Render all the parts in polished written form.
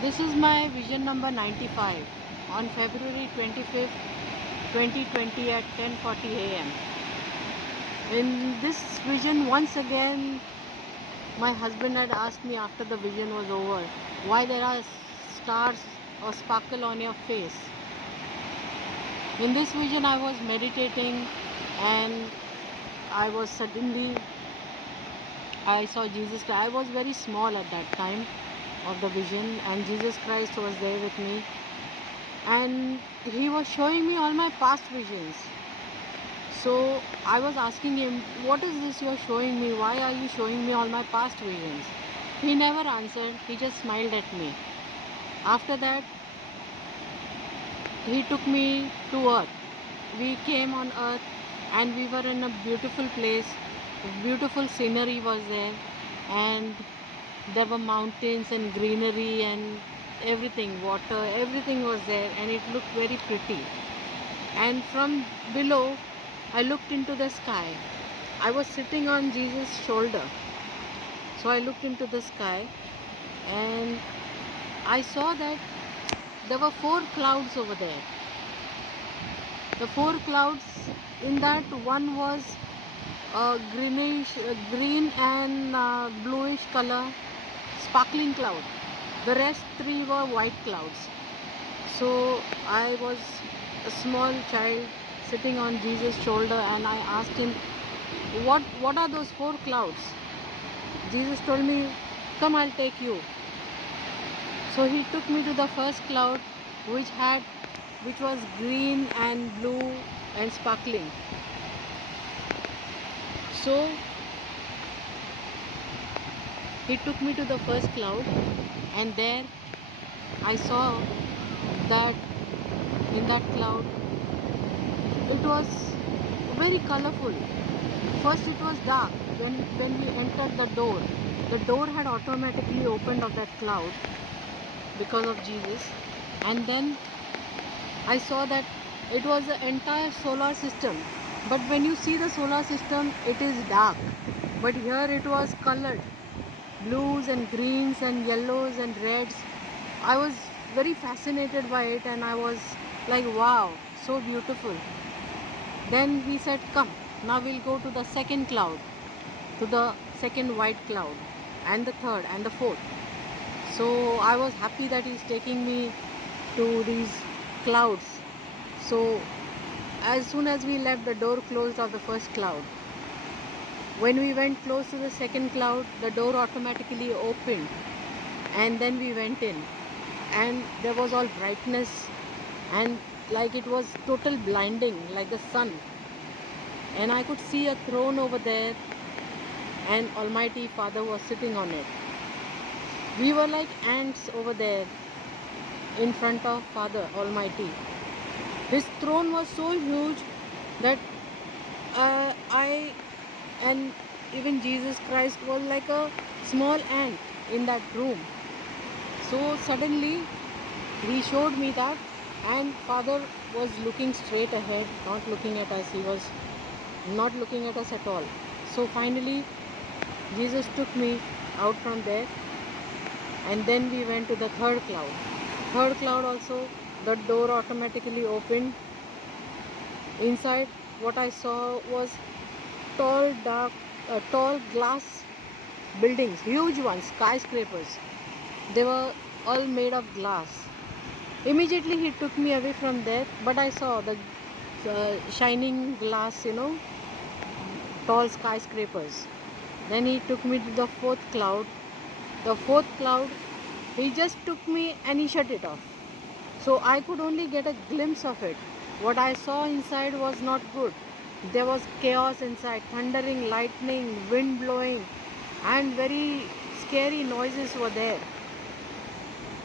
This is my vision number 95 on February 25th, 2020 at 10:40 a.m. In this vision, once again, my husband had asked me after the vision was over, why there are stars or sparkle on your face. In this vision, I was meditating and I saw Jesus Christ. I was very small at that time of the vision, and Jesus Christ was there with me, and he was showing me all my past visions. So I was asking him, what is this you're showing me? Why are you showing me all my past visions? He never answered. He just smiled at me. After that, he took me to earth. We came on earth and we were in a beautiful place. Beautiful scenery was there, and there were mountains and greenery and everything, water, everything was there, and it looked very pretty. And from below, I looked into the sky. I was sitting on Jesus' shoulder. So I looked into the sky and I saw that there were 4 clouds over there. The 4 clouds, in that one was green and bluish color, sparkling cloud. The rest 3 were white clouds. So I was a small child sitting on Jesus' shoulder, and I asked him, what are those 4 clouds? Jesus told me, come, I'll take you. So he took me to the first cloud, which was green and blue and sparkling. So he took me to the first cloud, and there I saw that in that cloud it was very colorful. First it was dark. When we entered the door had automatically opened of that cloud because of Jesus. And then I saw that it was the entire solar system. But when you see the solar system, it is dark. But here it was colored. Blues and greens and yellows and reds. I was very fascinated by it, and I was like, wow, so beautiful. Then he said, come, now we'll go to the second cloud, to the second white cloud, and the third and the fourth. So I was happy that he's taking me to these clouds. So as soon as we left, the door closed of the first cloud. When we went close to the second cloud, the door automatically opened, and then we went in, and there was all brightness, and like it was total blinding, like the sun. And I could see a throne over there, and Almighty Father was sitting on it. We were like ants over there in front of Father Almighty. His throne was so huge that I and even Jesus Christ was like a small ant in that room. So suddenly he showed me that, and Father was looking straight ahead, not looking at us. He was not looking at us at all. So finally Jesus took me out from there, and then we went to the third cloud. Third cloud also, the door automatically opened. Inside, what I saw was tall glass buildings, huge ones, skyscrapers. They were all made of glass. Immediately he took me away from there, but I saw the shining glass, tall skyscrapers. Then he took me to the fourth cloud. The fourth cloud, he just took me and he shut it off. So I could only get a glimpse of it. What I saw inside was not good. There was chaos inside, thundering, lightning, wind blowing, and very scary noises were there.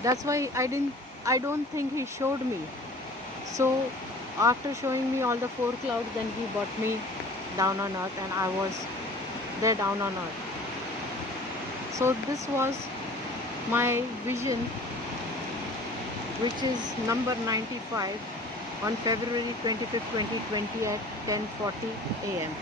That's why I don't think he showed me. So after showing me all the 4 clouds, then he brought me down on earth, and I was there down on earth. So this was my vision, which is number 95 on February 25th, 2020 at 10:40 a.m.